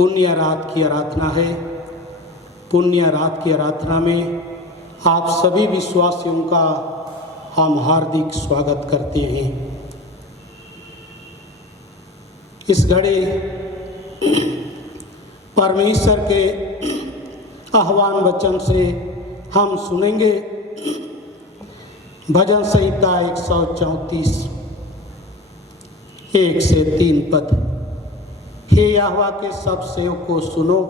पुण्य रात की आराधना है। पुण्य रात की आराधना में आप सभी विश्वासियों का हम हार्दिक स्वागत करते हैं। इस घड़ी परमेश्वर के आह्वान वचन से हम सुनेंगे भजन संहिता 134 1 से 3 पद। हे यहोवा के सब सेवकों को सुनो,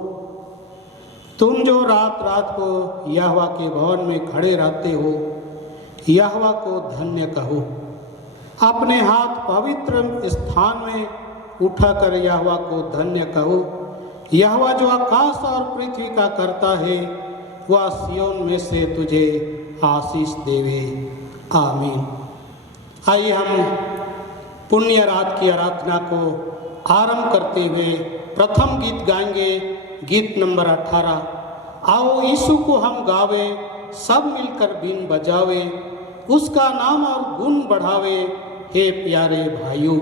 तुम जो रात रात को यहोवा के भवन में खड़े रहते हो, यहोवा को धन्य कहो। अपने हाथ पवित्र स्थान में उठाकर यहोवा को धन्य कहो। यहोवा जो आकाश और पृथ्वी का करता है, वह सिय्योन में से तुझे आशीष देवे। आमीन। आइए हम पुण्य रात की आराधना को आरंभ करते हुए प्रथम गीत गाएंगे, गीत नंबर 18। आओ यीशु को हम गावे, सब मिलकर बीन बजावे, उसका नाम और गुण बढ़ावे, हे प्यारे भाइयों।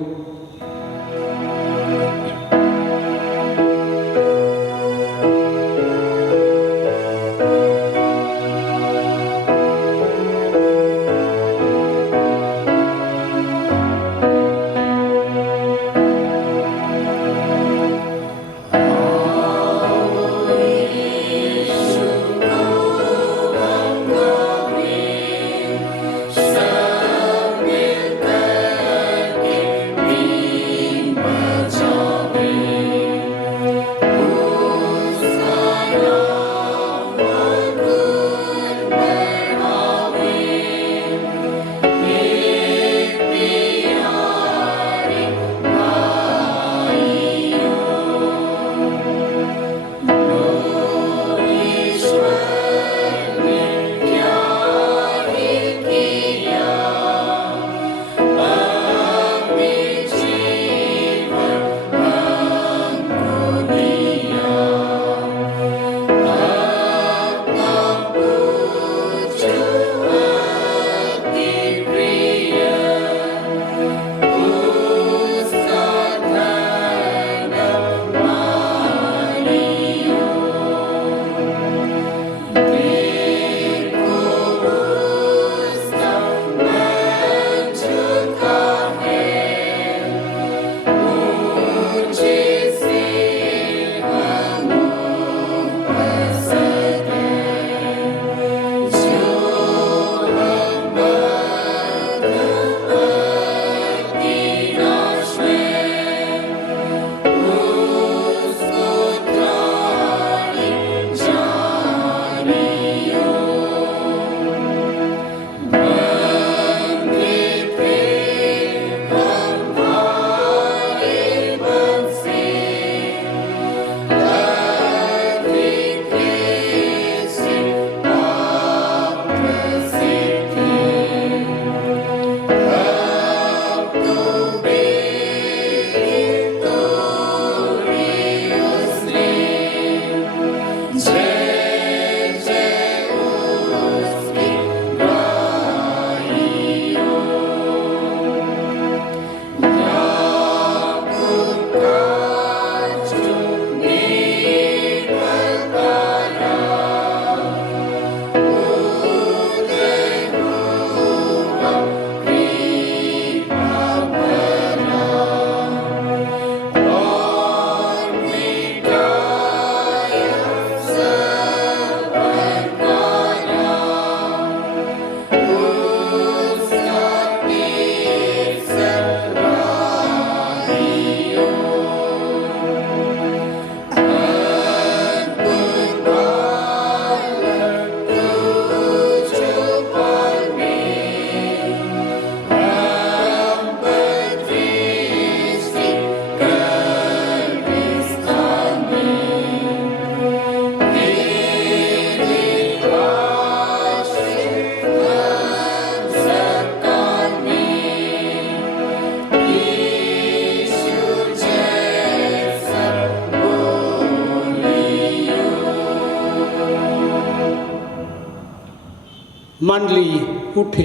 मंडली उठे।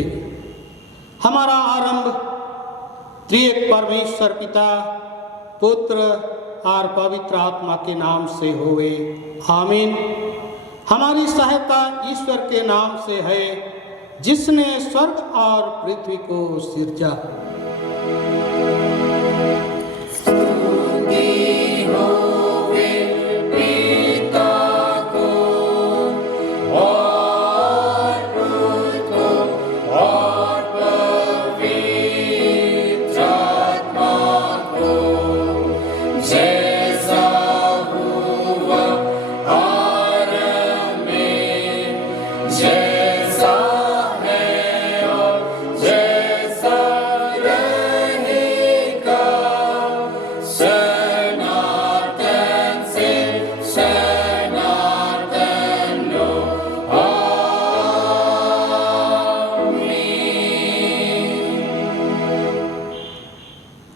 हमारा आरंभ त्रिएक परमेश्वर पिता, पुत्र और पवित्र आत्मा के नाम से होवे, आमीन। हमारी सहायता ईश्वर के नाम से है, जिसने स्वर्ग और पृथ्वी को सिरजा।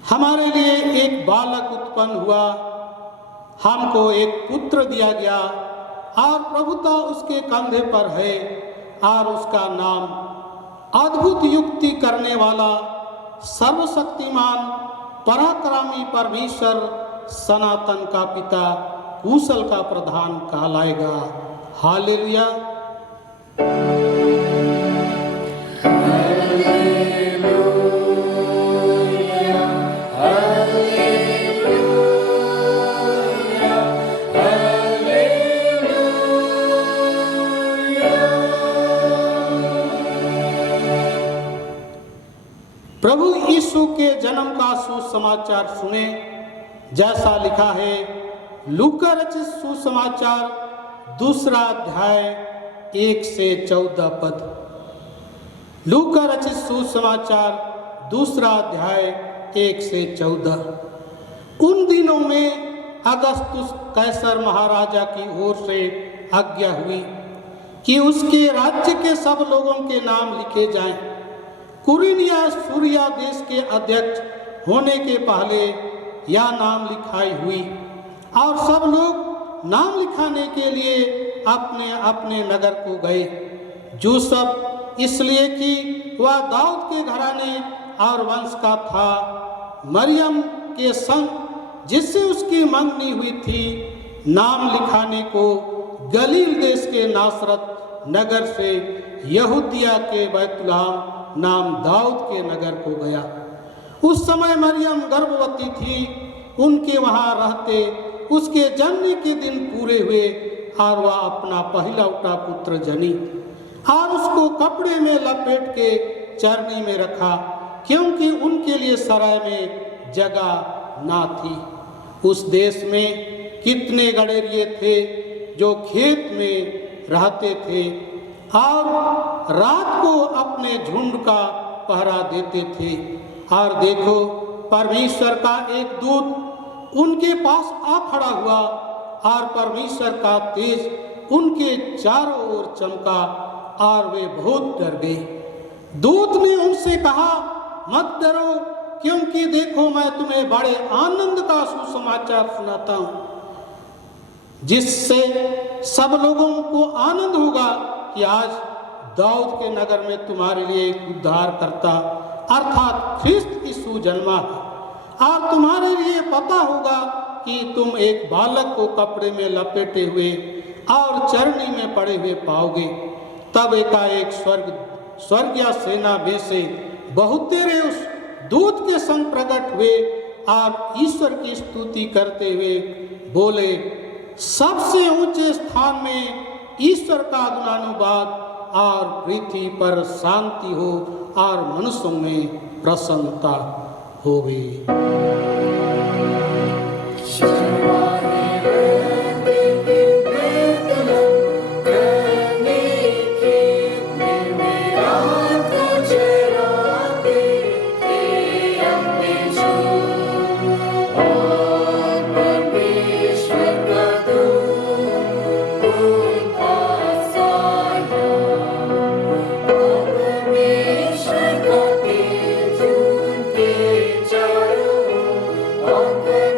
हमारे लिए एक बालक उत्पन्न हुआ, हमको एक पुत्र दिया गया और प्रभुता उसके कंधे पर है, और उसका नाम अद्भुत युक्ति करने वाला, सर्वशक्तिमान, पराक्रमी परमेश्वर, सनातन का पिता, कुशल का प्रधान कहलाएगा। हालेलुया। प्रभु यीशु के जन्म का सुसमाचार सुने, जैसा लिखा है लूका रचित सुसमाचार 2 अध्याय 1 से 14 पद। लूका रचित सुसमाचार 2 अध्याय 1 से 14। उन दिनों में अगस्तुस कैसर महाराजा की ओर से आज्ञा हुई कि उसके राज्य के सब लोगों के नाम लिखे जाएं। कुरिनिया सूरिया देश के अध्यक्ष होने के पहले यह नाम लिखाई हुई, और सब लोग नाम लिखाने के लिए अपने अपने नगर को गए। जो सब इसलिए कि वह दाऊद के घराने और वंश का था, मरियम के संग जिससे उसकी मंगनी हुई थी, नाम लिखाने को गलील देश के नासरत नगर से यहूदिया के बैतलहम नाम दाऊद के नगर को गया। उस समय मरियम गर्भवती थी। उनके वहां रहते उसके जन्म के दिन पूरे हुए, और वह अपना पहिलौठा पुत्र जनी, और उसको कपड़े में लपेट के चरनी में रखा, क्योंकि उनके लिए सराय में जगह ना थी। उस देश में कितने गडेरिये थे जो खेत में रहते थे और रात को अपने झुंड का पहरा देते थे। और देखो, परमेश्वर का एक दूत उनके पास आ खड़ा हुआ, और परमेश्वर का तेज उनके चारों ओर चमका, और वे बहुत डर गए। दूत ने उनसे कहा, मत डरो, क्योंकि देखो मैं तुम्हें बड़े आनंद का सुसमाचार सुनाता हूँ, जिससे सब लोगों को आनंद होगा कि आज दाऊद के नगर में तुम्हारे लिए एक उद्धारकर्ता अर्थात ख्रिस्त यीशु जन्मा है। और तुम्हारे लिए पता होगा कि तुम एक बालक को कपड़े में लपेटे हुए और चरनी में पड़े हुए पाओगे। तब एकाएक स्वर्गीय सेना में से बहुतेरे उस दूत के संग प्रकट हुए और ईश्वर की स्तुति करते हुए बोले, सबसे ऊंचे स्थान में ईश्वर का गुणानुवाद, और पृथ्वी पर शांति हो, और मनुष्यों में प्रसन्नता होवे। Oh,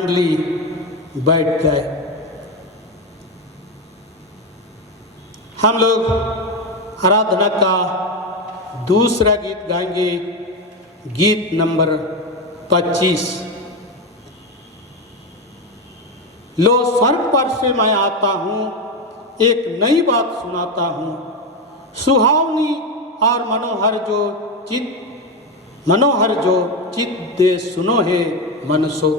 मंडली बैठ गए। हम लोग आराधना का दूसरा गीत गाएंगे, गीत नंबर 25। लो स्वर्ग पर से मैं आता हूँ, एक नई बात सुनाता हूँ, सुहावनी और मनोहर जो चित दे सुनो है मनसो।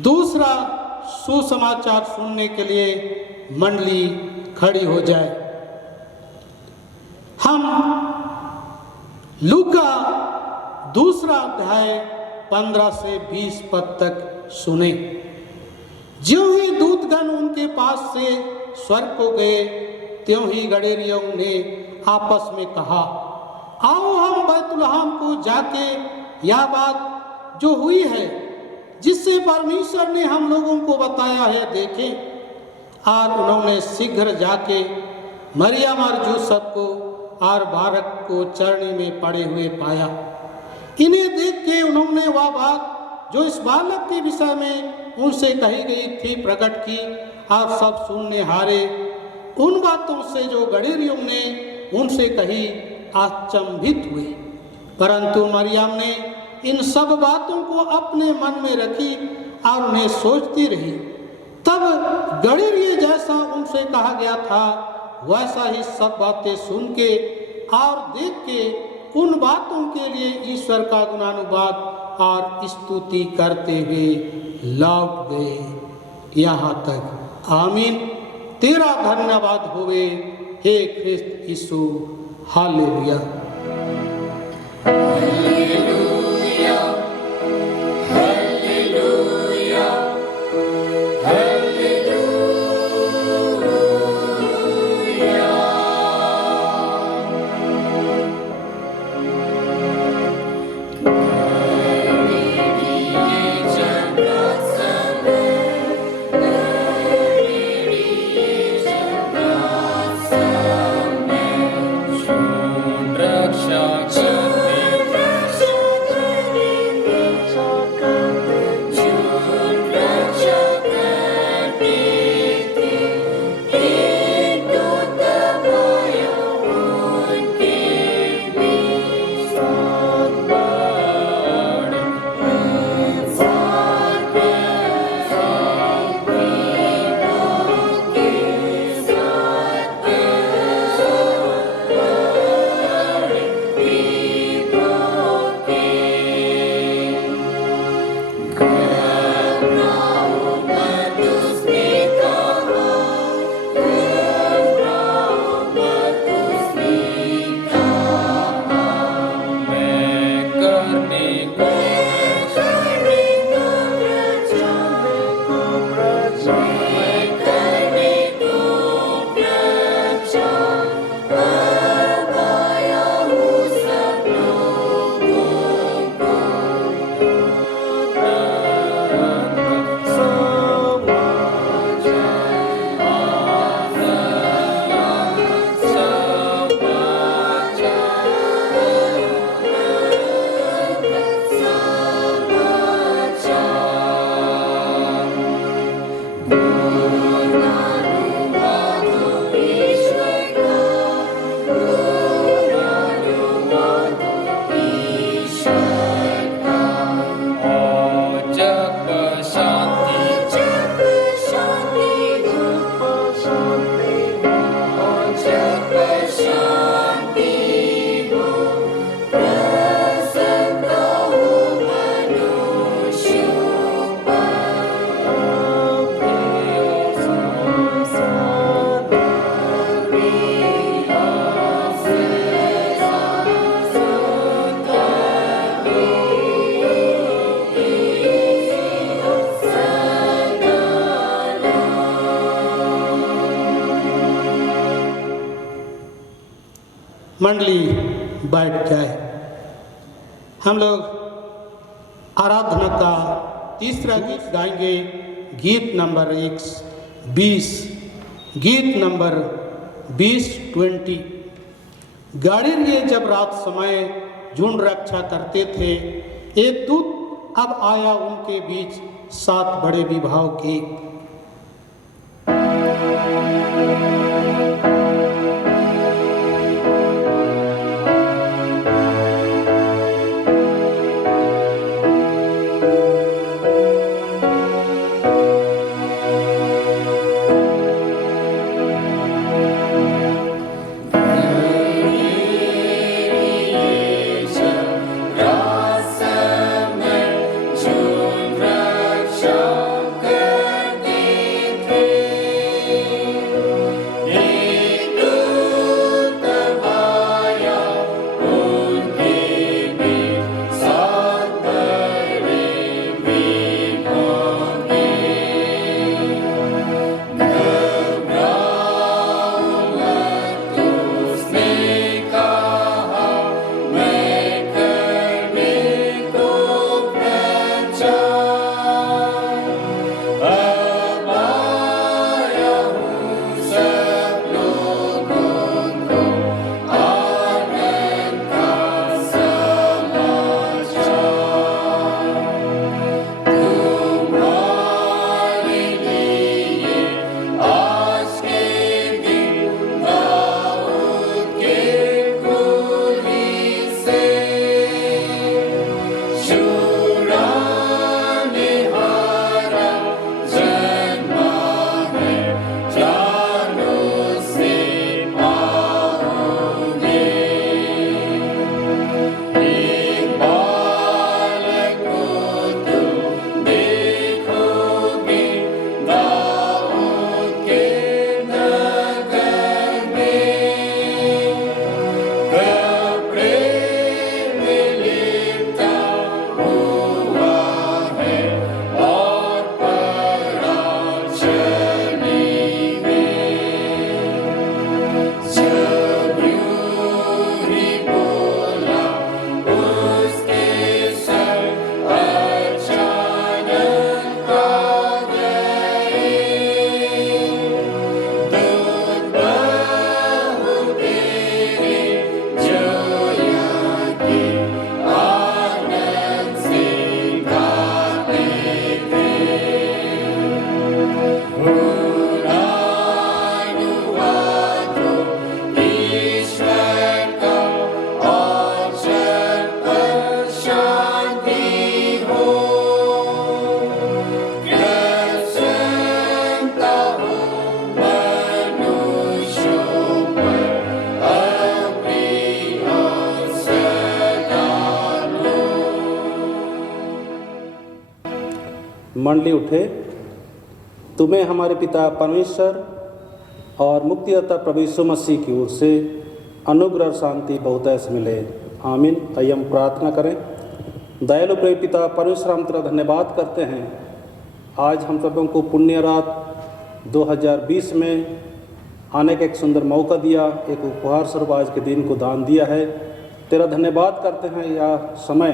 दूसरा सुसमाचार सुनने के लिए मंडली खड़ी हो जाए। हम लूका दूसरा अध्याय 15 से 20 पद तक सुने। ज्यों ही दूतगण उनके पास से स्वर्ग को गए, त्यों ही गडेरियों ने आपस में कहा, आओ हम बैतुलहम को जाके यह बात जो हुई है, जिससे परमेश्वर ने हम लोगों को बताया है, देखें। और उन्होंने शीघ्र जाके मरियम और यूसुफ को और बालक को चरनी में पड़े हुए पाया। इन्हें देख के उन्होंने वह बात जो इस बालक के विषय में उनसे कही गई थी प्रकट की, और सब सुनने हारे उन बातों से जो गडेरियों ने उनसे कही अचंभित हुए। परंतु मरियम ने इन सब बातों को अपने मन में रखी और उन्हें सोचती रही। तब गडेरिये जैसा उनसे कहा गया था, वैसा ही सब बातें सुन के और देख के उन बातों के लिए ईश्वर का गुणानुवाद और स्तुति करते हुए लौट गए। यहाँ तक आमीन। तेरा धन्यवाद होवे हे ख्रिस्त यीशु। हालेलुया। मंडली बैठ जाए। हम लोग आराधना का तीसरा गीत गाएंगे, गीत नंबर 20, गीत नंबर 20 गाड़ी लिए जब रात समय झुंड रक्षा करते थे, एक दूत अब आया उनके बीच 7 बड़े विभाव के। मंडली उठे। तुम्हें हमारे पिता परमेश्वर और मुक्तिदाता प्रभु यीशु मसीह की ओर से अनुग्रह और शांति बहुतायत से मिले, आमीन। आइए हम प्रार्थना करें। दयालु प्रिय पिता परमेश्वर, हम तेरा धन्यवाद करते हैं। आज हम सबों को पुण्य रात 2020 में आने का एक सुंदर मौका दिया, एक उपहार स्वरूप आज के दिन को दान दिया है। तेरा धन्यवाद करते हैं। यह समय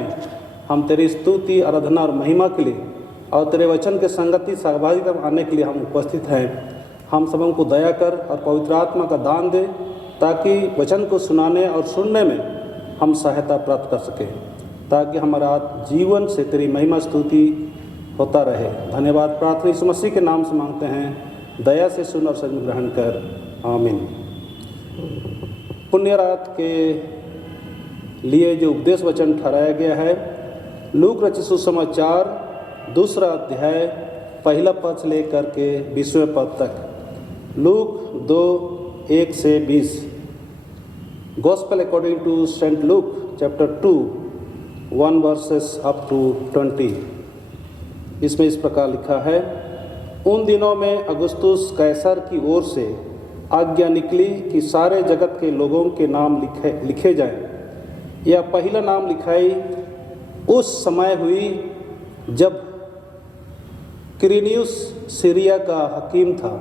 हम तेरी स्तुति, आराधना और महिमा के लिए और तेरे वचन के संगति सहभागी कर आने के लिए हम उपस्थित हैं। हम सबों को दया कर और पवित्र आत्मा का दान दे, ताकि वचन को सुनाने और सुनने में हम सहायता प्राप्त कर सकें, ताकि हमारा जीवन से तेरी महिमा, स्तुति होता रहे। धन्यवाद प्रार्थना यीशु मसीह के नाम से मांगते हैं, दया से सुन और सच में ग्रहण कर, आमीन। पुण्य रात के लिए जो उपदेश वचन ठहराया गया है, लूक रचित सुसमाचार 2 अध्याय 1 पद से लेकर के 20वें पद तक। लूक 2:1 से 20। Gospel according to St. Luke chapter 2 1 verses up to 20। इसमें इस प्रकार लिखा है, उन दिनों में अगस्तुस कैसर की ओर से आज्ञा निकली कि सारे जगत के लोगों के नाम लिखे जाएं। यह पहला नाम लिखाई उस समय हुई जब क्विरिनियुस सीरिया का हकीम था।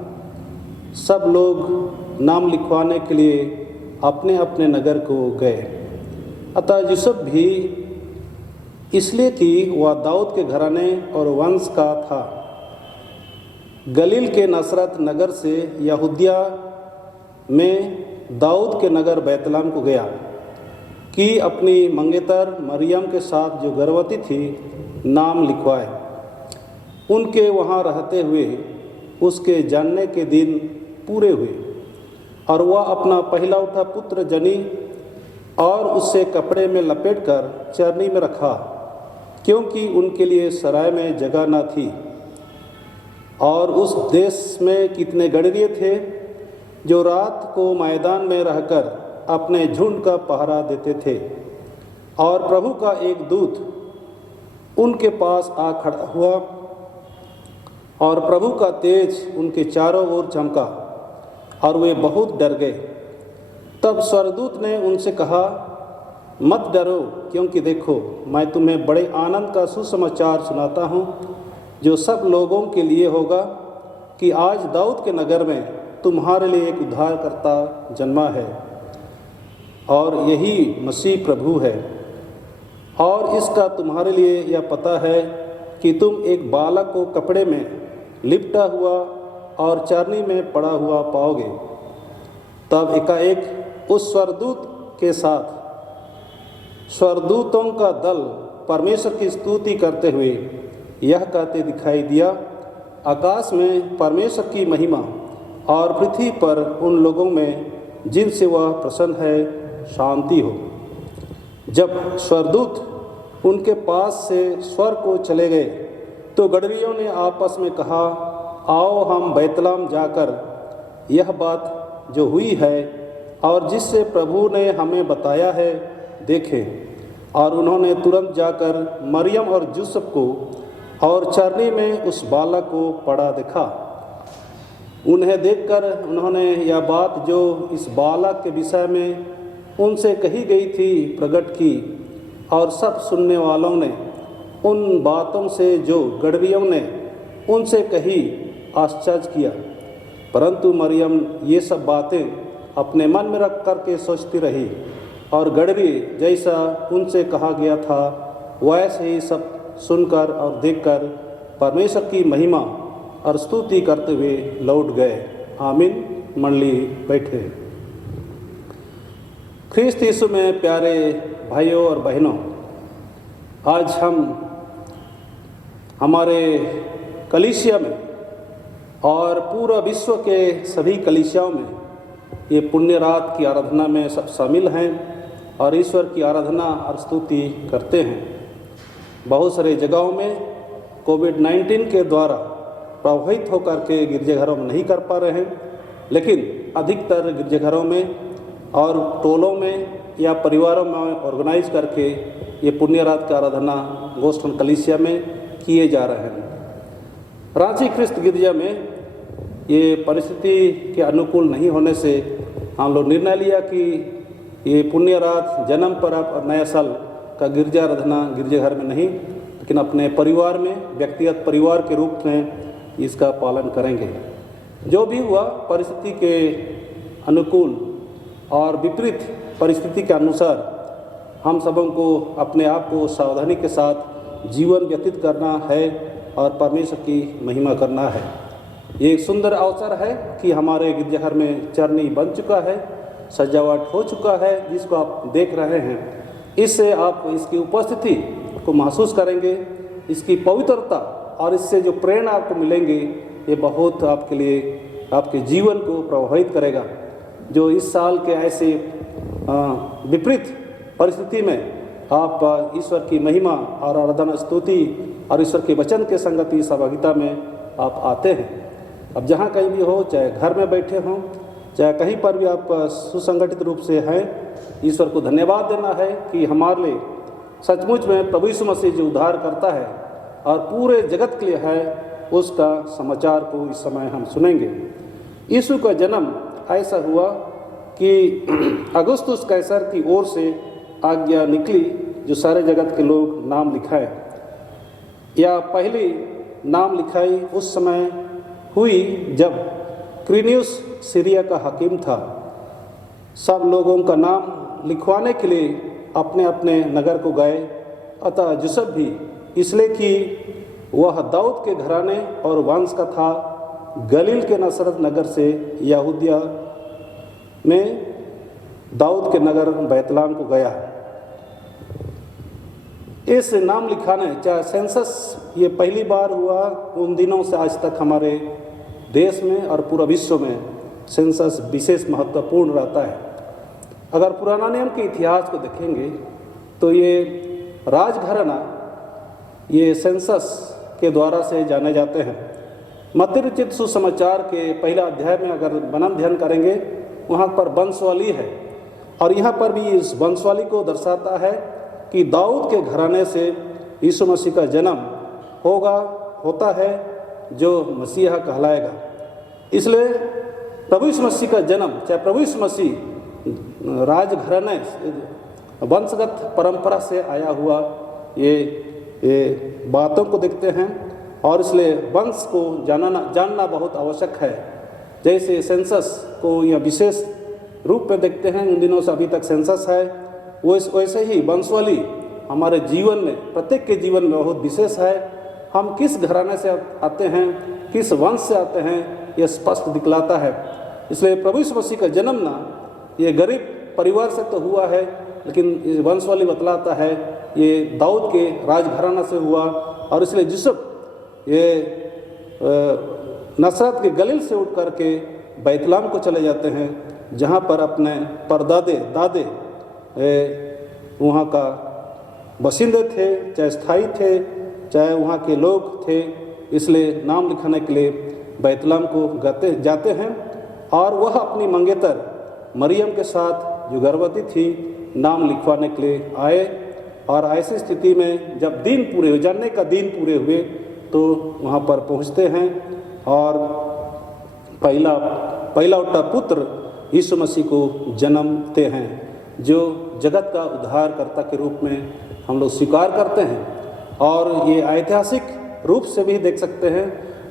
सब लोग नाम लिखवाने के लिए अपने अपने नगर को गए। अतः यूसुफ भी, इसलिए कि वह दाऊद के घराने और वंश का था, गलील के नसरत नगर से यहूदिया में दाऊद के नगर बैतलहम को गया कि अपनी मंगेतर मरियम के साथ जो गर्भवती थी नाम लिखवाए। उनके वहाँ रहते हुए उसके जानने के दिन पूरे हुए और वह अपना पहला उठा पुत्र जनी और उससे कपड़े में लपेटकर चरनी में रखा, क्योंकि उनके लिए सराय में जगह न थी। और उस देश में कितने गडरिये थे जो रात को मैदान में रहकर अपने झुंड का पहरा देते थे। और प्रभु का एक दूत उनके पास आ खड़ा हुआ और प्रभु का तेज उनके चारों ओर चमका और वे बहुत डर गए। तब स्वर्गदूत ने उनसे कहा, मत डरो, क्योंकि देखो मैं तुम्हें बड़े आनंद का सुसमाचार सुनाता हूँ जो सब लोगों के लिए होगा कि आज दाऊद के नगर में तुम्हारे लिए एक उद्धारकर्ता जन्मा है और यही मसीह प्रभु है। और इसका तुम्हारे लिए यह पता है कि तुम एक बालक को कपड़े में लिपटा हुआ और चरनी में पड़ा हुआ पाओगे। तब एकाएक उस स्वर्गदूत के साथ स्वर्गदूतों का दल परमेश्वर की स्तुति करते हुए यह कहते दिखाई दिया, आकाश में परमेश्वर की महिमा और पृथ्वी पर उन लोगों में जिनसे वह प्रसन्न है शांति हो। जब स्वर्गदूत उनके पास से स्वर्ग को चले गए तो गडरियों ने आपस में कहा, आओ हम बैतलहम जाकर यह बात जो हुई है और जिससे प्रभु ने हमें बताया है देखें। और उन्होंने तुरंत जाकर मरियम और यूसुफ को और चरनी में उस बालक को पड़ा देखा। उन्हें देखकर उन्होंने यह बात जो इस बालक के विषय में उनसे कही गई थी प्रकट की, और सब सुनने वालों ने उन बातों से जो गडरियों ने उनसे कही आश्चर्य किया। परंतु मरियम ये सब बातें अपने मन में रख करके सोचती रही और गडरी जैसा उनसे कहा गया था वैसे ही सब सुनकर और देखकर परमेश्वर की महिमा और स्तुति करते हुए लौट गए। आमीन। मंडली बैठे। ख्रिस्त यीशु में प्यारे भाइयों और बहनों, आज हम हमारे कलीसिया में और पूरा विश्व के सभी कलीसियाओं में ये पुण्य रात की आराधना में सब शामिल हैं और ईश्वर की आराधना और स्तुति करते हैं। बहुत सारे जगहों में कोविड-19 के द्वारा प्रभावित होकर के गिरजाघरों में नहीं कर पा रहे हैं, लेकिन अधिकतर गिरजाघरों में और टोलों में या परिवारों में ऑर्गेनाइज करके ये पुण्य रात की आराधना गोस्टन कलीसिया में किए जा रहे हैं। रांची ख्रिस्त गिरजा में ये परिस्थिति के अनुकूल नहीं होने से हम लोग निर्णय लिया कि ये पुण्य रात, जन्म पर्व और नया साल का गिरजा आराधना गिरजाघर में नहीं, लेकिन अपने परिवार में व्यक्तिगत परिवार के रूप में इसका पालन करेंगे। जो भी हुआ परिस्थिति के अनुकूल और विपरीत परिस्थिति के अनुसार हम सबों को अपने आप को सावधानी के साथ जीवन व्यतीत करना है और परमेश्वर की महिमा करना है। ये एक सुंदर अवसर है कि हमारे गिरजाघर में चरनी बन चुका है, सजावट हो चुका है, जिसको आप देख रहे हैं। इससे आप इसकी उपस्थिति को महसूस करेंगे, इसकी पवित्रता और इससे जो प्रेरणा आपको मिलेंगे ये बहुत आपके लिए आपके जीवन को प्रभावित करेगा। जो इस साल के ऐसे विपरीत परिस्थिति में आप ईश्वर की महिमा और आराधना स्तुति और ईश्वर के वचन के संगति सहभागिता में आप आते हैं। अब जहाँ कहीं भी हो, चाहे घर में बैठे हों, चाहे कहीं पर भी आप सुसंगठित रूप से हैं, ईश्वर को धन्यवाद देना है कि हमारे लिए सचमुच में प्रभु यीशु मसीह जो उद्धार करता है और पूरे जगत के लिए है, उसका समाचार को इस समय हम सुनेंगे। यीशु का जन्म ऐसा हुआ कि अगस्तुस कैसर की ओर से आज्ञा निकली जो सारे जगत के लोग नाम लिखाए, या पहली नाम लिखाई उस समय हुई जब क्रीनियुस सीरिया का हाकिम था। सब लोगों का नाम लिखवाने के लिए अपने अपने नगर को गए, अतः यूसुफ भी, इसलिए कि वह दाऊद के घराने और वंश का था, गलील के नसरत नगर से यहूदिया में दाऊद के नगर बैतलहम को गया। इस नाम लिखाने, चाहे सेंसस ये पहली बार हुआ, उन दिनों से आज तक हमारे देश में और पूरा विश्व में सेंसस विशेष महत्वपूर्ण रहता है। अगर पुराना नियम के इतिहास को देखेंगे तो ये राजघराना ये सेंसस के द्वारा से जाने जाते हैं। मत्ती रचित सुसमाचार के पहला अध्याय में अगर मनन ध्यान करेंगे, वहाँ पर वंशवाली है और यहाँ पर भी इस वंशवाली को दर्शाता है कि दाऊद के घराने से यीशु मसीह का जन्म होता है जो मसीहा कहलाएगा। इसलिए प्रभु यीशु मसीह का जन्म, चाहे प्रभु यीशु मसीह राजघराने वंशगत परंपरा से आया हुआ, ये बातों को देखते हैं और इसलिए वंश को जानना बहुत आवश्यक है। जैसे सेंसस को यह विशेष रूप में देखते हैं, उन दिनों से अभी तक सेंसस है, वैसे ही वंशवाली हमारे जीवन में, प्रत्येक के जीवन में बहुत विशेष है। हम किस घराने से आते हैं, किस वंश से आते हैं, यह स्पष्ट दिखलाता है। इसलिए प्रभु यीशु मसीह का जन्म ना ये गरीब परिवार से तो हुआ है, लेकिन वंशवाली बतलाता है ये दाऊद के राजघराना से हुआ। और इसलिए यूसुफ ये नसरत के गलील से उठ करके बैतलहम को चले जाते हैं, जहाँ पर अपने दादे वहाँ का बसिंदे थे, चाहे स्थायी थे, चाहे वहाँ के लोग थे। इसलिए नाम लिखाने के लिए बैतलहम को जाते हैं और वह अपनी मंगेतर मरियम के साथ जो गर्भवती थी नाम लिखवाने के लिए आए। और ऐसी स्थिति में जब दिन पूरे हुए, जानने का दिन पूरे हुए, तो वहाँ पर पहुँचते हैं और पहला उठा पुत्र यीशु मसीह को जन्मते हैं, जो जगत का उद्धारकर्ता के रूप में हम लोग स्वीकार करते हैं। और ये ऐतिहासिक रूप से भी देख सकते हैं,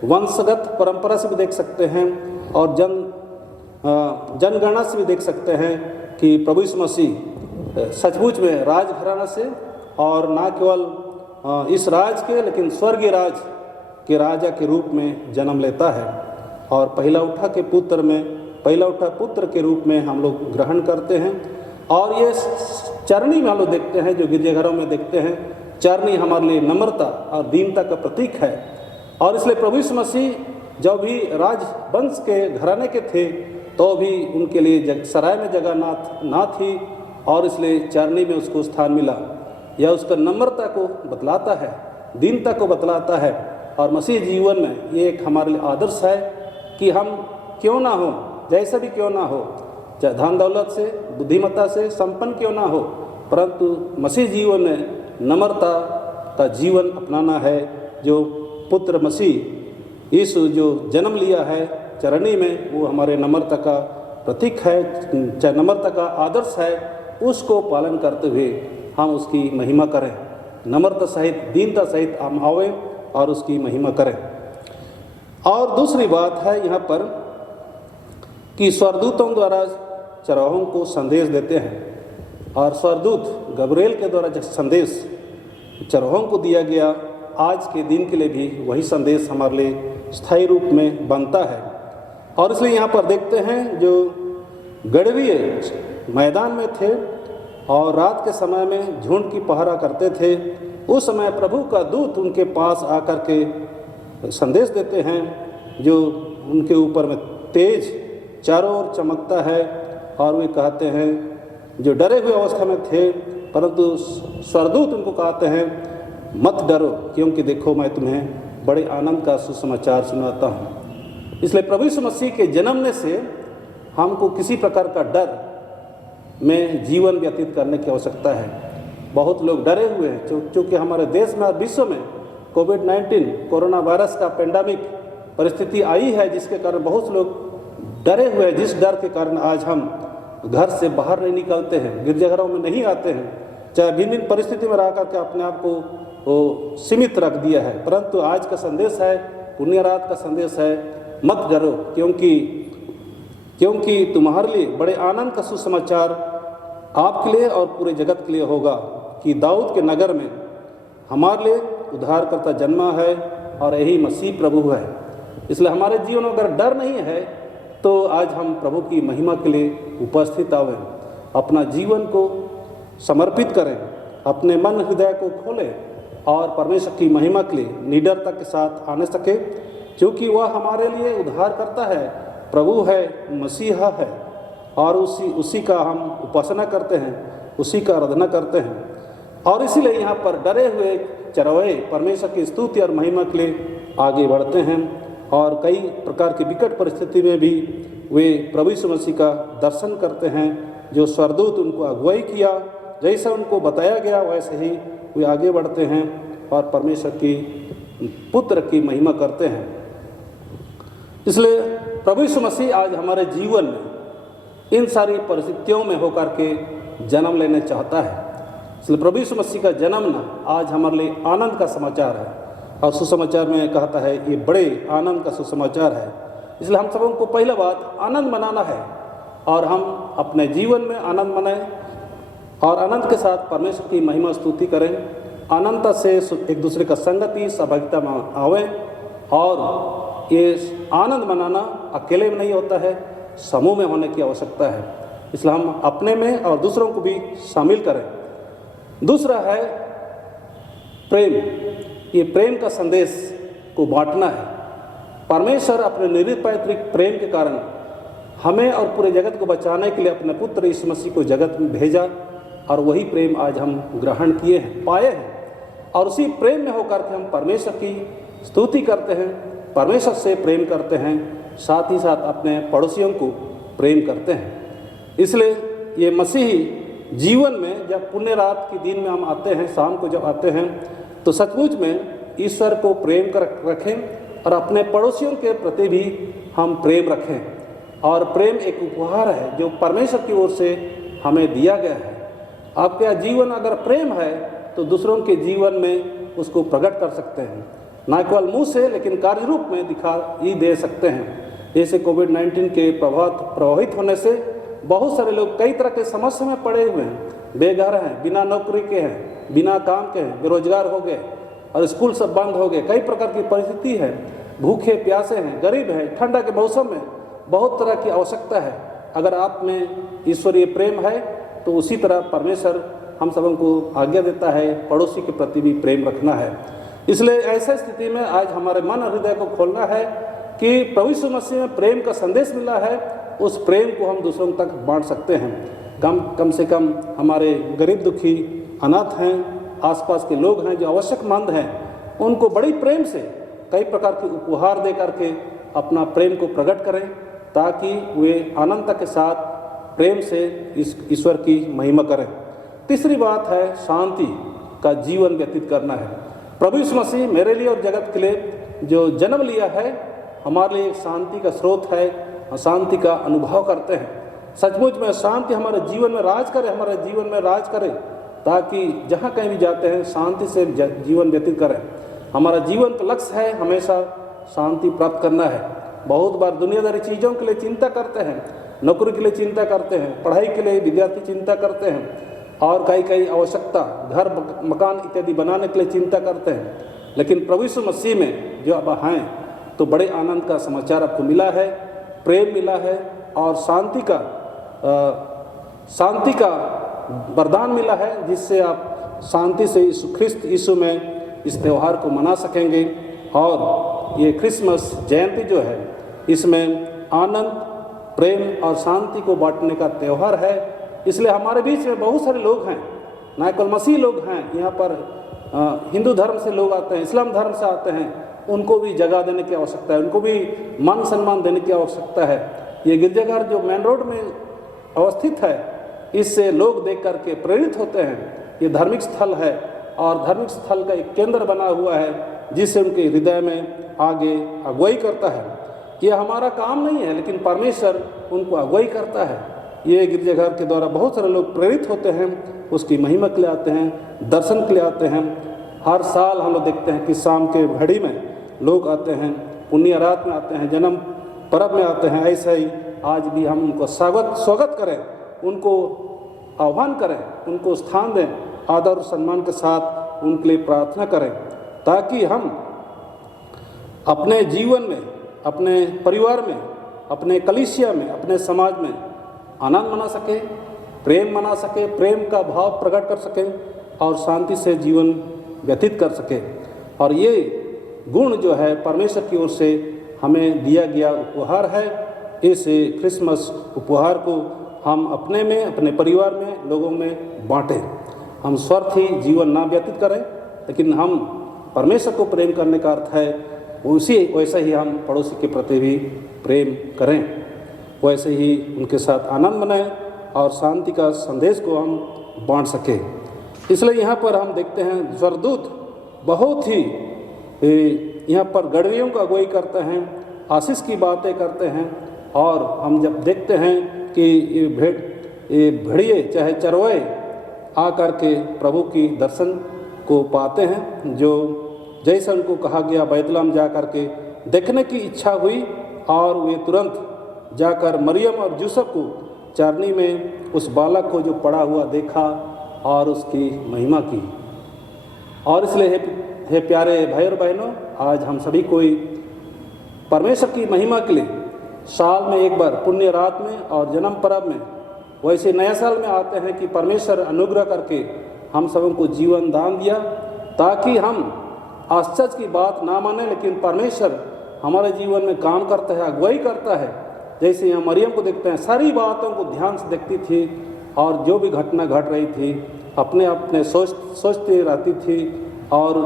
वंशगत परंपरा से भी देख सकते हैं और जनगणना से भी देख सकते हैं कि प्रभु यीशु मसीह सचमुच में राजघराना से, और ना केवल इस राज के, लेकिन स्वर्गीय राज के राजा के रूप में जन्म लेता है। और पहला उठा पुत्र के रूप में हम लोग ग्रहण करते हैं। और ये चरनी में हम लोग देखते हैं, जो गिरजाघरों में देखते हैं, चरनी हमारे लिए नम्रता और दीनता का प्रतीक है। और इसलिए प्रभु यीशु मसीह जब भी राजवंश के घराने के थे, तो भी उनके लिए सराय में जगह ना थी, और इसलिए चरनी में उसको स्थान मिला। यह उसका नम्रता को बतलाता है, दीनता को बतलाता है। और मसीह जीवन में ये एक हमारे लिए आदर्श है कि हम क्यों ना हो, जैसा भी क्यों ना हो, चाहे धन दौलत से, बुद्धिमत्ता से संपन्न क्यों ना हो, परंतु मसीह जीवन में नम्रता का जीवन अपनाना है। जो पुत्र मसीह यीशु जो जन्म लिया है चरनी में, वो हमारे नम्रता का प्रतीक है, चाहे नम्रता का आदर्श है। उसको पालन करते हुए हम उसकी महिमा करें, नम्रता सहित, दीनता सहित हम आवें और उसकी महिमा करें। और दूसरी बात है यहाँ पर कि स्वर्गदूतों द्वारा चरवाहों को संदेश देते हैं, और स्वर्गदूत गब्रिएल के द्वारा जो संदेश चरवाहों को दिया गया, आज के दिन के लिए भी वही संदेश हमारे लिए स्थायी रूप में बनता है। और इसलिए यहाँ पर देखते हैं जो गढ़वीय मैदान में थे और रात के समय में झुंड की पहरा करते थे, उस समय प्रभु का दूत उनके पास आकर के संदेश देते हैं जो उनके ऊपर में तेज चारों ओर चमकता है। और वे कहते हैं जो डरे हुए अवस्था में थे, परंतु स्वर्गदूत उनको कहते हैं मत डरो, क्योंकि देखो मैं तुम्हें बड़े आनंद का सुसमाचार सुनाता हूँ। इसलिए प्रभु यीशु मसीह के जन्मने से हमको किसी प्रकार का डर में जीवन व्यतीत करने की आवश्यकता है। बहुत लोग डरे हुए हैं क्योंकि हमारे देश में और विश्व में कोविड-19 कोरोना वायरस का पेंडेमिक परिस्थिति आई है, जिसके कारण बहुत लोग डरे हुए हैं। जिस डर के कारण आज हम घर से बाहर नहीं निकलते हैं, गिरजाघरों में नहीं आते हैं, चाहे भिन्न भिन्न परिस्थिति में रह करके अपने आप को सीमित रख दिया है। परंतु आज का संदेश है, पुण्य रात का संदेश है, मत डरो, क्योंकि तुम्हारे लिए बड़े आनंद का सुसमाचार आपके लिए और पूरे जगत के लिए होगा कि दाऊद के नगर में हमारे लिए उद्धारकर्ता जन्मा है और यही मसीह प्रभु है। इसलिए हमारे जीवन में अगर डर नहीं है तो आज हम प्रभु की महिमा के लिए उपस्थित आवें, अपना जीवन को समर्पित करें, अपने मन हृदय को खोलें और परमेश्वर की महिमा के लिए निडरता के साथ आने सके, क्योंकि वह हमारे लिए उद्धार करता है, प्रभु है, मसीहा है और उसी का हम उपासना करते हैं, उसी का आराधना करते हैं। और इसीलिए यहाँ पर डरे हुए चरवाहे परमेश्वर की स्तुति और महिमा के लिए आगे बढ़ते हैं और कई प्रकार की विकट परिस्थिति में भी वे प्रभु यीशु मसीह का दर्शन करते हैं। जो स्वर्गदूत उनको अगुवाई किया, जैसा उनको बताया गया वैसे ही वे आगे बढ़ते हैं और परमेश्वर की पुत्र की महिमा करते हैं। इसलिए प्रभु यीशु मसीह आज हमारे जीवन में इन सारी परिस्थितियों में होकर के जन्म लेने चाहता है। इसलिए प्रभु यीशु मसीह का जन्मना आज हमारे लिए आनंद का समाचार है और सुसमाचार में कहता है ये बड़े आनंद का सुसमाचार है। इसलिए हम सबों को पहला बात आनंद मनाना है और हम अपने जीवन में आनंद मनाएं और आनंद के साथ परमेश्वर की महिमा स्तुति करें। अनंत से एक दूसरे का संगति सहभागिता में आवे और ये आनंद मनाना अकेले में नहीं होता है, समूह में होने की आवश्यकता है। इसलिए हम अपने में और दूसरों को भी शामिल करें। दूसरा है प्रेम। ये प्रेम का संदेश को बांटना है। परमेश्वर अपने निरुपाधिक प्रेम के कारण हमें और पूरे जगत को बचाने के लिए अपने पुत्र यीशु मसीह को जगत में भेजा और वही प्रेम आज हम ग्रहण किए हैं, पाए हैं और उसी प्रेम में होकर के हम परमेश्वर की स्तुति करते हैं, परमेश्वर से प्रेम करते हैं, साथ ही साथ अपने पड़ोसियों को प्रेम करते हैं। इसलिए ये मसीही जीवन में जब पुण्य रात के दिन में हम आते हैं, शाम को जब आते हैं, तो सचमुच में ईश्वर को प्रेम कर रखें और अपने पड़ोसियों के प्रति भी हम प्रेम रखें। और प्रेम एक उपहार है जो परमेश्वर की ओर से हमें दिया गया है। आपका जीवन अगर प्रेम है तो दूसरों के जीवन में उसको प्रकट कर सकते हैं, ना केवल मुँह से लेकिन कार्य रूप में दिखा ही दे सकते हैं। जैसे कोविड-19 के प्रभावित होने से बहुत सारे लोग कई तरह के समस्या में पड़े हुए हैं, बेघर हैं, बिना नौकरी के हैं, बिना काम के हैं, बेरोजगार हो गए और स्कूल सब बंद हो गए। कई प्रकार की परिस्थिति है, भूखे प्यासे हैं, गरीब हैं, ठंडा के मौसम में बहुत तरह की आवश्यकता है। अगर आप में ईश्वरीय प्रेम है तो उसी तरह परमेश्वर हम सबों को आज्ञा देता है पड़ोसी के प्रति भी प्रेम रखना है। इसलिए ऐसे स्थिति में आज हमारे मन और हृदय को खोलना है कि प्रभु यीशु मसीह में प्रेम का संदेश मिला है, उस प्रेम को हम दूसरों तक बांट सकते हैं। कम से कम हमारे गरीब दुखी अनाथ हैं, आसपास के लोग हैं जो आवश्यकमंद हैं, उनको बड़ी प्रेम से कई प्रकार के उपहार दे करके अपना प्रेम को प्रकट करें ताकि वे आनंदता के साथ प्रेम से इस ईश्वर की महिमा करें। तीसरी बात है शांति का जीवन व्यतीत करना है। प्रभु यीशु मसीह मेरे लिए और जगत के लिए जो जन्म लिया है, हमारे लिए एक शांति का स्रोत है और शांति का अनुभव करते हैं। सचमुच में शांति हमारे जीवन में राज करे, हमारे जीवन में राज करे ताकि जहाँ कहीं भी जाते हैं शांति से जीवन व्यतीत करें। हमारा जीवन का लक्ष्य है हमेशा शांति प्राप्त करना है। बहुत बार दुनियादारी चीज़ों के लिए चिंता करते हैं, नौकरी के लिए चिंता करते हैं, पढ़ाई के लिए विद्यार्थी चिंता करते हैं और कई आवश्यकता घर मकान इत्यादि बनाने के लिए चिंता करते हैं। लेकिन प्रभु यीशु मसीह में जो अब हैं तो बड़े आनंद का समाचार आपको मिला है, प्रेम मिला है और शांति का वरदान मिला है, जिससे आप शांति से ख्रिस्त यीशु में इस त्यौहार को मना सकेंगे और ये क्रिसमस जयंती जो है इसमें आनंद, प्रेम और शांति को बांटने का त्यौहार है। इसलिए हमारे बीच में बहुत सारे लोग हैं, ना केवल मसीह लोग हैं, यहाँ पर हिंदू धर्म से लोग आते हैं, इस्लाम धर्म से आते हैं, उनको भी जगह देने की आवश्यकता है, उनको भी मान सम्मान देने की आवश्यकता है। ये गिरजाघर जो मेन रोड में अवस्थित है, इससे लोग देख करके प्रेरित होते हैं। ये धार्मिक स्थल है और धार्मिक स्थल का एक केंद्र बना हुआ है जिससे उनके हृदय में आगे अगुवाई करता है। ये हमारा काम नहीं है, लेकिन परमेश्वर उनको अगुवाई करता है। ये गिरजाघर के द्वारा बहुत सारे लोग प्रेरित होते हैं, उसकी महिमा के लिए आते हैं, दर्शन के लिए आते हैं। हर साल हम लोग देखते हैं कि शाम के घड़ी में लोग आते हैं, पुण्य रात में आते हैं, जन्म पर्व में आते हैं। ऐसे ही आज भी हम उनको स्वागत करें, उनको आह्वान करें, उनको स्थान दें, आदर और सम्मान के साथ उनके लिए प्रार्थना करें, ताकि हम अपने जीवन में, अपने परिवार में, अपने कलीसिया में, अपने समाज में आनंद मना सकें, प्रेम मना सकें, प्रेम का भाव प्रकट कर सकें और शांति से जीवन व्यतीत कर सकें। और ये गुण जो है परमेश्वर की ओर से हमें दिया गया उपहार है। इस क्रिसमस उपहार को हम अपने में, अपने परिवार में, लोगों में बांटें। हम स्वार्थी जीवन ना व्यतीत करें, लेकिन हम परमेश्वर को प्रेम करने का अर्थ है वैसे ही हम पड़ोसी के प्रति भी प्रेम करें, वैसे ही उनके साथ आनंद मनाएं और शांति का संदेश को हम बांट सकें। इसलिए यहाँ पर हम देखते हैं स्वर्गदूत बहुत ही यहाँ पर गडरियों का अगुवाई करते हैं, आशीष की बातें करते हैं। और हम जब देखते हैं कि ये भेड़िए चाहे चरवाए आकर के प्रभु की दर्शन को पाते हैं, जो जैसा उनको कहा गया बैतलहम जा कर के देखने की इच्छा हुई, और वे तुरंत जाकर मरियम और यूसुफ को चारनी में उस बालक को जो पड़ा हुआ देखा और उसकी महिमा की। और इसलिए हे प्यारे भाई और बहनों, आज हम सभी कोई परमेश्वर की महिमा के लिए साल में एक बार पुण्य रात में और जन्म पर्व में, वैसे नया साल में आते हैं कि परमेश्वर अनुग्रह करके हम सबों को जीवन दान दिया, ताकि हम आश्चर्य की बात ना माने, लेकिन परमेश्वर हमारे जीवन में काम करता है, अगुवाई करता है। जैसे यहाँ मरियम को देखते हैं, सारी बातों को ध्यान से देखती थी और जो भी घटना घट रही थी अपने अपने सोचती रहती थी, और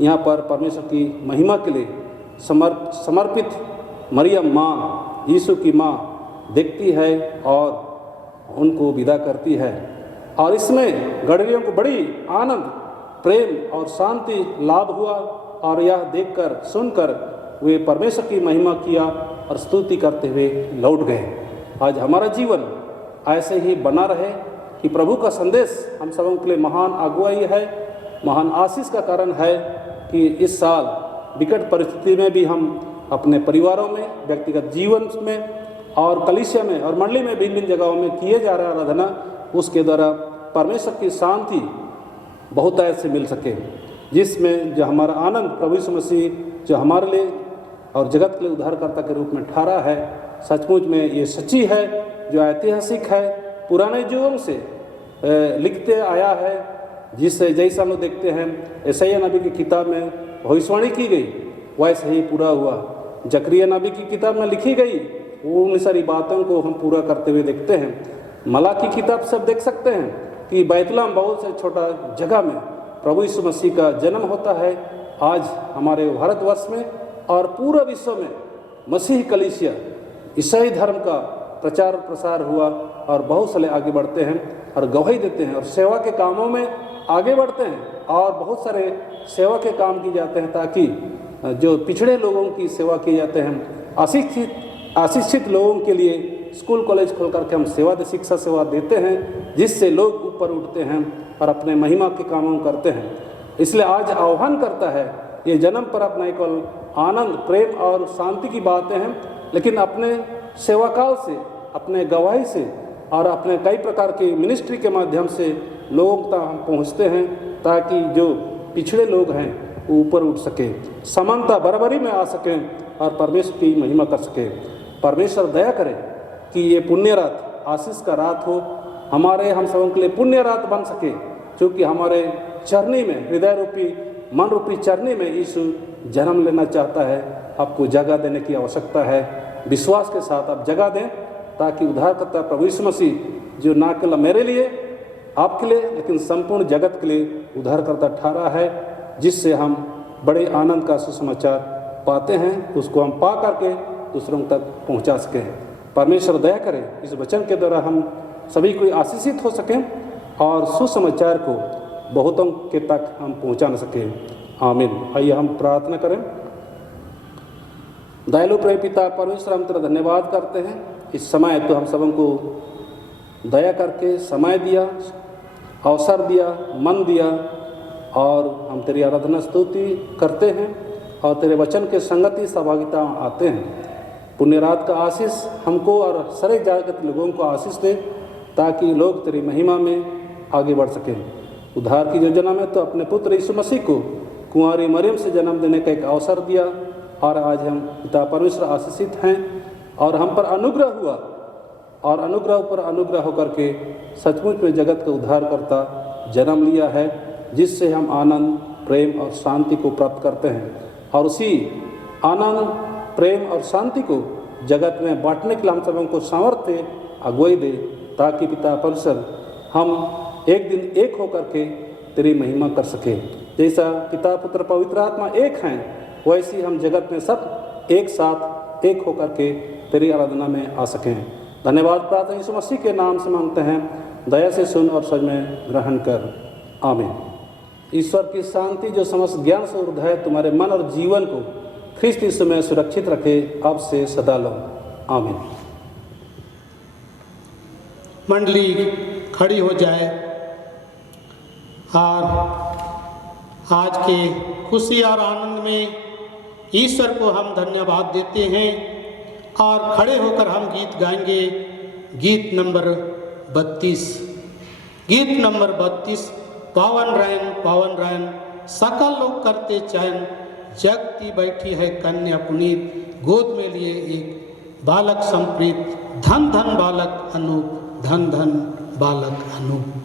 यहाँ पर परमेश्वर की महिमा के लिए समर्पित मरियम माँ, यीशु की माँ देखती है और उनको विदा करती है। और इसमें गडरियों को बड़ी आनंद, प्रेम और शांति लाभ हुआ, और यह देखकर सुनकर वे परमेश्वर की महिमा किया और स्तुति करते हुए लौट गए। आज हमारा जीवन ऐसे ही बना रहे कि प्रभु का संदेश हम सबों के लिए महान अगुवाई है, महान आशीष का कारण है कि इस साल विकट परिस्थिति में भी हम अपने परिवारों में, व्यक्तिगत जीवन में और कलीसिया में और मंडली में भिन्न भिन्न जगहों में किए जा रहा आराधना, उसके द्वारा परमेश्वर की शांति बहुत ऐसे मिल सके, जिसमें जो हमारा आनंद प्रभु यीशु मसीह जो हमारे लिए और जगत के लिए उद्धारकर्ता के रूप में ठहरा है, सचमुच में ये सच्ची है, जो ऐतिहासिक है, पुराने युगों से लिखते आया है, जिससे जैसा हम लोग देखते हैं यशायाह नबी की किताब में भविष्यवाणी की गई वैसे ही पूरा हुआ। जकरिया नबी की किताब में लिखी गई वो उन सारी बातों को हम पूरा करते हुए देखते हैं। मलाकी की किताब से देख सकते हैं कि बैतलहम बहुत से छोटा जगह में प्रभु यीशु मसीह का जन्म होता है। आज हमारे भारतवर्ष में और पूरा विश्व में मसीह कलीसिया ईसाई धर्म का प्रचार प्रसार हुआ और बहुत सारे आगे बढ़ते हैं और गवाही देते हैं और सेवा के कामों में आगे बढ़ते हैं और बहुत सारे सेवा के काम किए जाते हैं, ताकि जो पिछड़े लोगों की सेवा किए जाते हैं। अशिक्षित लोगों के लिए स्कूल कॉलेज खोल करके हम शिक्षा सेवा देते हैं, जिससे लोग ऊपर उठते हैं और अपने महिमा के कामों करते हैं। इसलिए आज आह्वान करता है, ये जन्म पर अपना केवल आनंद, प्रेम और शांति की बातें हैं, लेकिन अपने सेवाकाल से, अपने गवाही से और अपने कई प्रकार की मिनिस्ट्री के माध्यम से लोगों तक हम पहुँचते हैं, ताकि जो पिछड़े लोग हैं वो ऊपर उठ सके, समानता बराबरी में आ सकें और परमेश्वर की महिमा कर सके। परमेश्वर दया करे कि ये पुण्य रात आशीष का रात हो, हम सबों के लिए पुण्य रात बन सके, क्योंकि हमारे चरनी में हृदय रूपी मन रूपी चरनी में यीशु जन्म लेना चाहता है। आपको जगह देने की आवश्यकता है। विश्वास के साथ आप जगह दें ताकि उद्धारकर्ता प्रभु यीशु मसीह, जो ना केवल मेरे लिए, आपके लिए, लेकिन संपूर्ण जगत के लिए उद्धारकर्ता ठहरा है, जिससे हम बड़े आनंद का सुसमाचार पाते हैं, उसको हम पा करके दूसरों तक पहुंचा सकें। परमेश्वर दया करे इस वचन के द्वारा हम सभी कोई आशीषित हो सकें और सुसमाचार को बहुतों के तक हम पहुंचा न सकें। आमीन। आइए हम प्रार्थना करें। दयालु प्रेम पिता परमेश्वर, हम तेरा धन्यवाद करते हैं। इस समय तो हम सबों को दया करके समय दिया, अवसर दिया, मन दिया, और हम तेरी आराधना स्तुति करते हैं और तेरे वचन के संगति सहभागिता आते हैं। पुण्य रात का आशीष हमको और सारे जागत लोगों को आशीष दे, ताकि लोग तेरी महिमा में आगे बढ़ सकें। उद्धार की योजना में तो अपने पुत्र यीशु मसीह को कुंवारी मरियम से जन्म देने का एक अवसर दिया, और आज हम पिता परमेश्वर आशीषित हैं और हम पर अनुग्रह हुआ, और अनुग्रह पर अनुग्रह होकर के सचमुच में जगत का उद्धार करता जन्म लिया है, जिससे हम आनंद, प्रेम और शांति को प्राप्त करते हैं। और उसी आनंद, प्रेम और शांति को जगत में बांटने के लिए हम सबों को सामर्थ्य, अगुवाई दे, ताकि पिता परमेश्वर हम एक दिन एक होकर के तेरी महिमा कर सके। जैसा पिता पुत्र पवित्र आत्मा एक हैं, वैसे हम जगत में सब एक साथ एक होकर के तेरी आराधना में आ सकें। धन्यवाद प्रार्थना यीशु मसीह के नाम से मांगते हैं। दया से सुन और सच में ग्रहण कर। आमीन। ईश्वर की शांति जो समस्त ज्ञान से ऊर्ध्व है, तुम्हारे मन और जीवन को ख्रिस्त यीशु में सुरक्षित रखे, अब से सदा लो। आमीन। मंडली खड़ी हो जाए और आज के खुशी और आनंद में ईश्वर को हम धन्यवाद देते हैं, और खड़े होकर हम गीत गाएंगे। गीत नंबर 32। गीत नंबर 32। पावन रैन सकल लोग करते चयन, जगती बैठी है कन्या पुनीत, गोद में लिए एक बालक संप्रीत, धन धन बालक अनूप, धन धन बालक अनूप।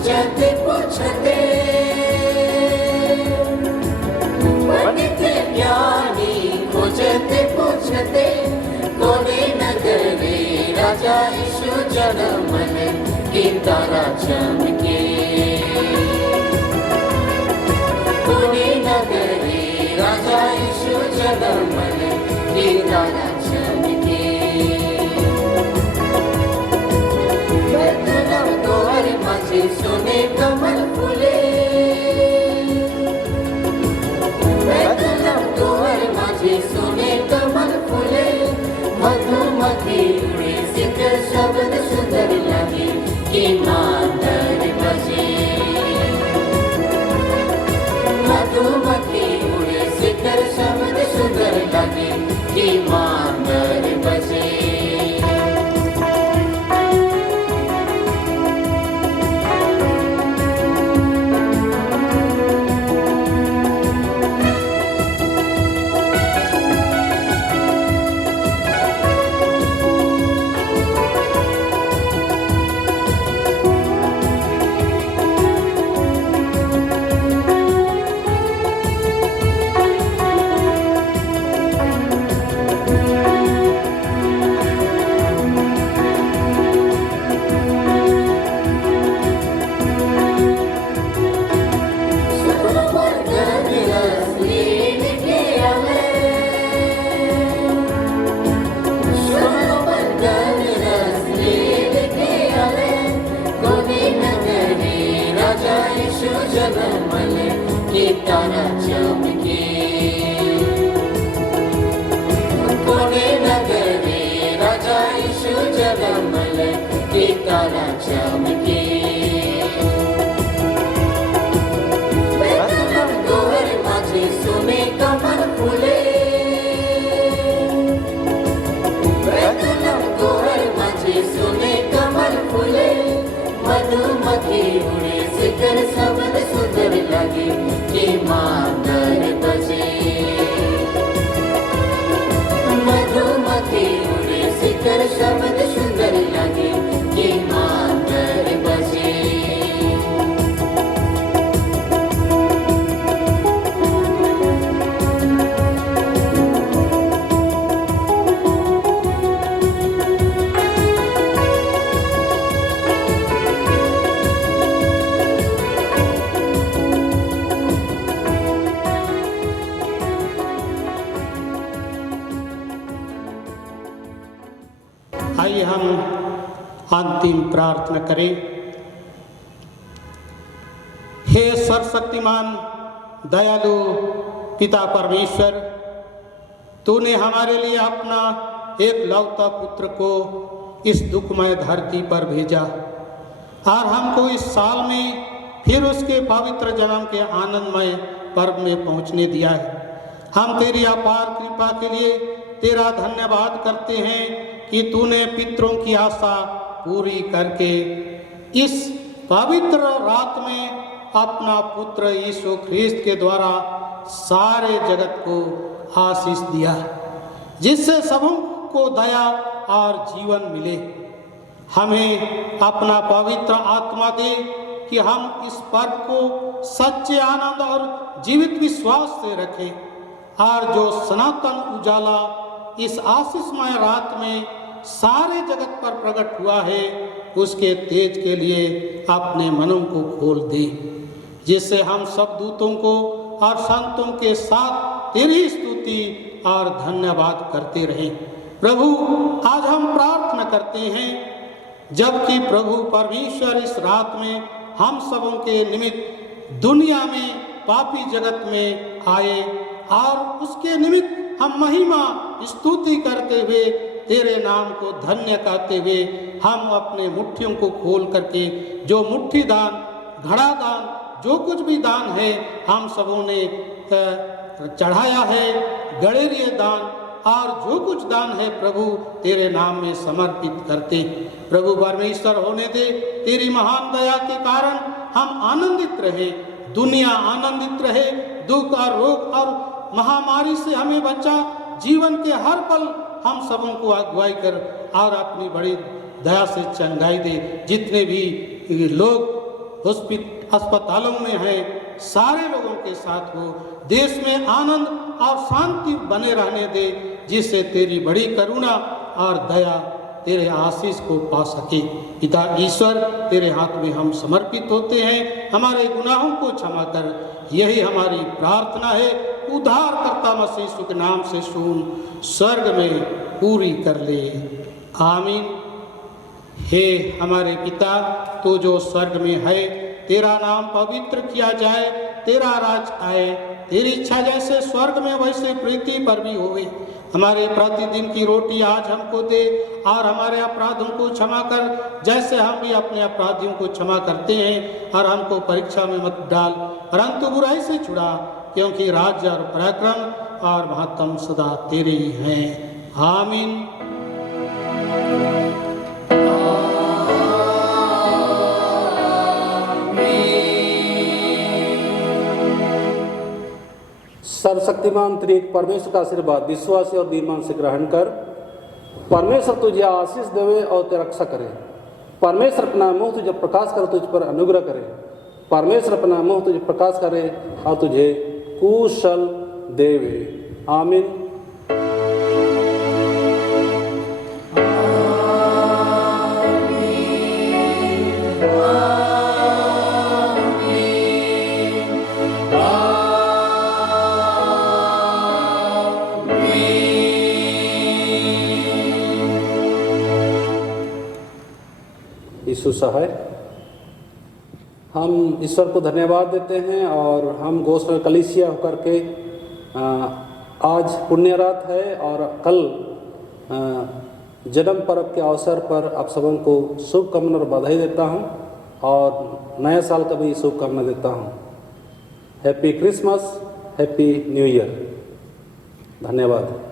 पूछते पूछते पंडित ज्ञानी खोजते पूछते कोने नगरे राजा यीशु जन्मन की तारा चमके कोने नगरे राजा यीशु जन्मन की तारा चमके बेतलम द्वार माझे सोने कमल फुले बेतलम द्वार माझे सोने कमल फुले मधुमक्खी उड़े सिकर शब्द सुंदर लगे कि मातर बजे मधुमक्खी उड़े सिकर शब्द सुंदर लगे कि मातर बजे तारा चमके कोने नगरे राजा यीशु जन्मन की तारा चमके बेतलम द्वार माझे सोने कमल फुले बेतलम द्वार माझे सोने कमल फुले मधुमक्खी उड़े सिकर शब्द सुंदर लगे कि मातर बजे मधुमक्खी उड़े सिकर शब्द सुंदर लगे कि मातर बजे आइए हम अंतिम प्रार्थना करें। हे सर्वशक्तिमान दयालु पिता परमेश्वर, तूने हमारे लिए अपना एक लौता पुत्र को इस दुखमय धरती पर भेजा और हमको इस साल में फिर उसके पवित्र जन्म के आनंदमय पर्व में पहुंचने दिया है। हम तेरी अपार कृपा के लिए तेरा धन्यवाद करते हैं कि तूने पितरों की आशा पूरी करके इस पवित्र रात में अपना पुत्र यीशु ख्रीस्त के द्वारा सारे जगत को आशीष दिया, जिससे सबों को दया और जीवन मिले। हमें अपना पवित्र आत्मा दे कि हम इस पर्व को सच्चे आनंद और जीवित विश्वास से रखें और जो सनातन उजाला इस आशीषमय रात में सारे जगत पर प्रकट हुआ है, उसके तेज के लिए अपने मनों को खोल दे, जिससे हम सब दूतों को और संतों के साथ तेरी स्तुति और धन्यवाद करते रहें। प्रभु, आज हम प्रार्थना करते हैं, जबकि प्रभु परमेश्वर इस रात में हम सबों के निमित्त दुनिया में पापी जगत में आए और उसके निमित्त हम महिमा स्तुति करते हुए तेरे नाम को धन्य कहते हुए हम अपने मुट्ठियों को खोल करके जो मुट्ठी दान, घड़ा दान, जो कुछ भी दान है हम सबों ने चढ़ाया है, गड़ेरिए दान और जो कुछ दान है प्रभु तेरे नाम में समर्पित करते। प्रभु परमेश्वर होने दे, तेरी महान दया के कारण हम आनंदित रहे, दुनिया आनंदित रहे, दुख और रोग और महामारी से हमें बचा, जीवन के हर पल हम सबों को अगुवाई कर और अपनी बड़ी दया से चंगाई दे। जितने भी लोग अस्पतालों में हैं सारे लोगों के साथ हो। देश में आनंद और शांति बने रहने दे, जिससे तेरी बड़ी करुणा और दया तेरे आशीष को पा सके। पिता ईश्वर, तेरे हाथ में हम समर्पित होते हैं। हमारे गुनाहों को क्षमा कर, यही हमारी प्रार्थना है। उद्धारकर्ता मसीह यीशु के नाम से सुन, स्वर्ग में पूरी कर ले। आमीन। हे हमारे पिता, तू जो स्वर्ग में है, तेरा नाम पवित्र किया जाए, तेरा राज आए, तेरी इच्छा जैसे स्वर्ग में वैसे पृथ्वी पर भी होवे। हमारे प्रतिदिन की रोटी आज हमको दे, और हमारे अपराधों को क्षमा कर जैसे हम भी अपने अपराधियों को क्षमा करते हैं। और हमको परीक्षा में मत डाल, परंतु बुराई से छुड़ा, क्योंकि राज्य और पराक्रम और महत्व सदा तेरे ही हैं। आमीन। सर्वशक्तिमान त्रिएक परमेश्वर का आशीर्वाद विश्वासी और दीनमान से ग्रहण कर। परमेश्वर तुझे आशीष देवे और तेरी रक्षा करे। परमेश्वर अपना मुंह तुझे प्रकाश कर तुझ पर अनुग्रह करे। परमेश्वर अपना मुंह तुझे प्रकाश करे और तुझे कुशल देवे। आमीन। यीशु सहाय, हम ईश्वर को धन्यवाद देते हैं और हम गोस्वामी कलीसिया होकर के आज पुण्य रात है और कल जन्म पर्व के अवसर पर आप सबों को शुभकामना और बधाई देता हूं और नया साल का भी शुभकामना देता हूं। Happy Christmas, happy new year. धन्यवाद।